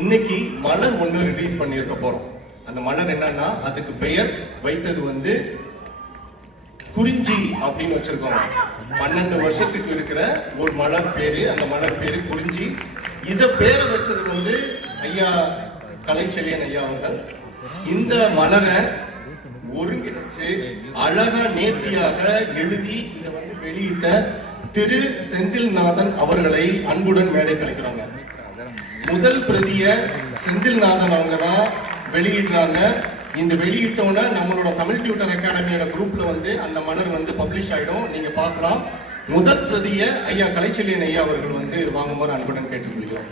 இன்னைக்கு மலர் ஒன்று ரிலீஸ் பண்ணியிருக்க போறோம். அந்த மலர் என்னன்னா, அதுக்கு பெயர் வைத்தது வந்து குறிஞ்சி அப்படின்னு வச்சிருக்கோம். 12 வருஷத்துக்கு இருக்கிற ஒரு மலர் பேரு, அந்த மலர் பேரு குறிஞ்சி. இத பேரை வச்சது வந்து ஐயா கலைச்செழியன் ஐயா அவர்கள். இந்த மலரை ஒருங்கிணைச்சு அழகா நேர்த்தியாக எழுதி இதை வந்து வெளியிட்ட திரு செந்தில்நாதன் அவர்களை அன்புடன் மேடை கலைக்கிறாங்க. முதல் பிரதிய செந்தில்நாதன் அவங்க தான் வெளியிடுறாங்க. இந்த வெளியிட்டோன்னா நம்மளோட தமிழ் டியூட்டர் அகாடமியோட குரூப்ல வந்து அந்த மலர் வந்து பப்ளிஷ் ஆயிடும், நீங்க பார்க்கலாம். முதல் பிரதிய ஐயா கலைச்செழியன் ஐயா அவர்கள் வந்து வாங்குமாறு அன்புடன் கேட்டுக்கொள்கிறோம்.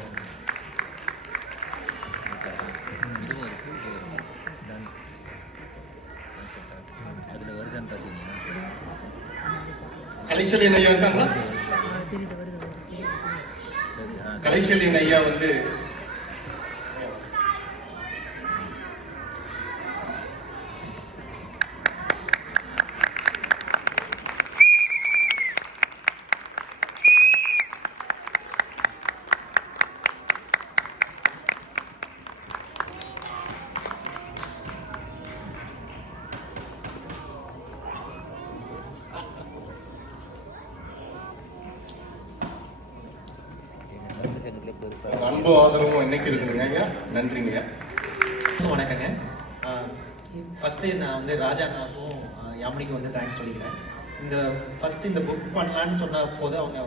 கலைச்செழியன் ஐயா இருக்காங்களா? கலைச்செழியன் ஐயா வந்து அன்பு ஆதரவும் என்னைக்கு இருக்குங்க ஐயா. நன்றிங்க. வணக்கங்க. ஃபர்ஸ்ட் நான் வந்து ராஜாண்ணாவும் யாமினிக்கும் வந்து தேங்க்ஸ் சொல்லிக்கிறேன். இந்த புக் பண்ணலான்னு சொன்ன போது அவங்க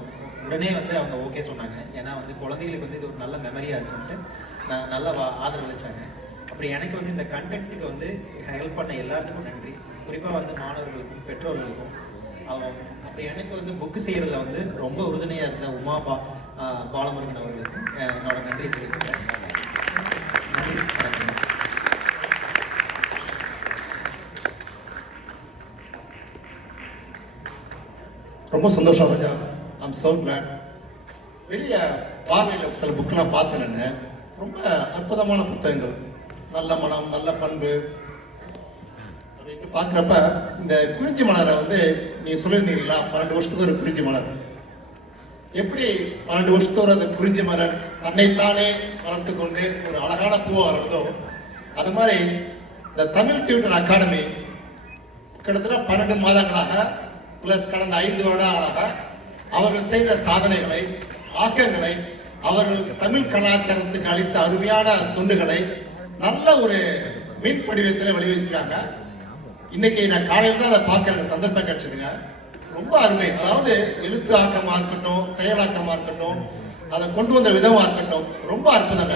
உடனே வந்து அவங்க ஓகே சொன்னாங்க. ஏன்னா வந்து குழந்தைகளுக்கு வந்து இது ஒரு நல்ல மெமரியாக இருக்குன்ட்டு நான் நல்லா ஆதரவளிச்சாங்க. அப்புறம் எனக்கு வந்து இந்த கண்டென்ட்டுக்கு வந்து ஹெல்ப் பண்ண எல்லாத்துக்கும் நன்றி. குறிப்பாக வந்து மாணவர்களுக்கும் பெற்றோர்களுக்கும். அப்புறம் எனக்கு வந்து புக்கு செய்கிறதுல வந்து ரொம்ப உறுதுணையாக இருந்த உமா பாலமுருகன் அவர்களுக்கும் என்னோட நன்றி தெரிவிச்சுக்கிறேன். ரொம்ப சந்தோஷம் ராஜா. I'm so glad. வெளியே பார்வையில் சில புக்கெல்லாம் பார்த்தேன்னு ரொம்ப அற்புதமான புத்தகங்கள், நல்ல மனம், நல்ல பண்பு அப்படின்னு பார்க்குறப்ப இந்த குறிஞ்சி மலரை வந்து நீ சொல்லியிருந்தீங்களா, 12 வருஷத்துக்கு ஒரு குறிஞ்சி மலர். எப்படி 12 வருஷத்தோட அந்த குறிஞ்சி மலர் தன்னைத்தானே வளர்த்து கொண்டு ஒரு அழகான பூவா வளர்ந்தோ, அது மாதிரி இந்த தமிழ் டியூட்டர் அகாடமி கிட்டத்தட்ட 12 மாதங்களாக பிளஸ் கடந்த 5 வருடங்களாக அவர்கள் செய்த சாதனைகளை, ஆக்கங்களை, அவர்கள் தமிழ் கலாச்சாரத்துக்கு அளித்த அருமையான தொண்டுகளை நல்ல ஒரு மின் படிவத்தில் வெளியிட்டிருக்காங்க. இன்னைக்கு நான் காலையில் தான் அதை பார்க்குற சந்தர்ப்பம் கிடைச்சதுங்க. ரொம்ப அருமை. அதாவது எழுத்து ஆக்கமா இருக்கட்டும், செயலாக்கமா இருக்கட்டும், அதை கொண்டு வந்த விதமா இருக்கட்டும், ரொம்ப அற்புதங்க.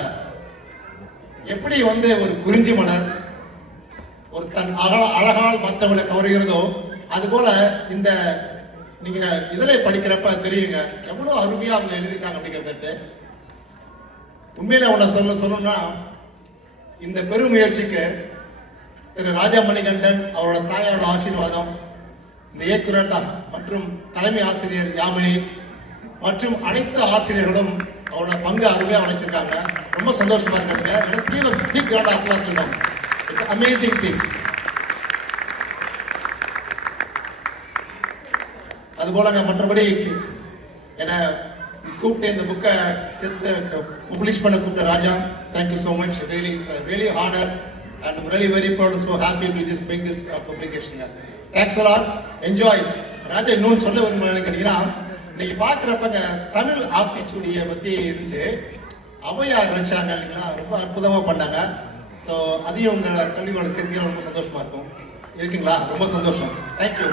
எப்படி வந்து ஒரு குறிஞ்சி மலர் ஒரு தன் அழகால் மற்றவங்களை கவருகிறதோ, அது போல இந்த நீங்க இதனை படிக்கிறப்ப தெரியுங்க எவ்வளவு அருமையா அவங்க எழுதியிருக்காங்க அப்படிங்கிறது. உண்மையில அவனை சொல்லணும்னா, இந்த பெருமுயற்சிக்கு திரு ராஜா மணிகண்டன் அவரோட தாயோட ஆசீர்வாதம், இந்த இயக்குனர் மற்றும் தலைமை ஆசிரியர் யாமினி மற்றும் அனைத்து ஆசிரியர்களும் அவரோட பங்கு அருமையாக வளைச்சிருக்காங்க. ரொம்ப சந்தோஷமா இருக்காங்க. Let's give a big round of applause to them. It's amazing things. அதுபோலங்க மற்றபடி என்ன கூப்பிட்டு இந்த புக்கை பப்ளிஷ் பண்ண கூப்பிட்ட Raja, thank you so much. Really it's really honour and I'm really very proud and so happy to just make this publication. Thanks a lot. Enjoy. ராஜா இன்னொன்று சொல்ல விரும்புகிறேன்னு கேட்டீங்கன்னா, இன்னைக்கு பார்க்குறப்பங்க தமிழ் ஆத்திச்சூடியை பற்றி இருந்துச்சு, அவையார் வச்சாங்க இல்லைங்களா, ரொம்ப அற்புதமாக பண்ணாங்க. ஸோ அதையும் உங்கள் கல்வியோட சேர்த்தியும் ரொம்ப சந்தோஷமாக இருக்கும். இருக்குங்களா? ரொம்ப சந்தோஷம். தேங்க்யூ.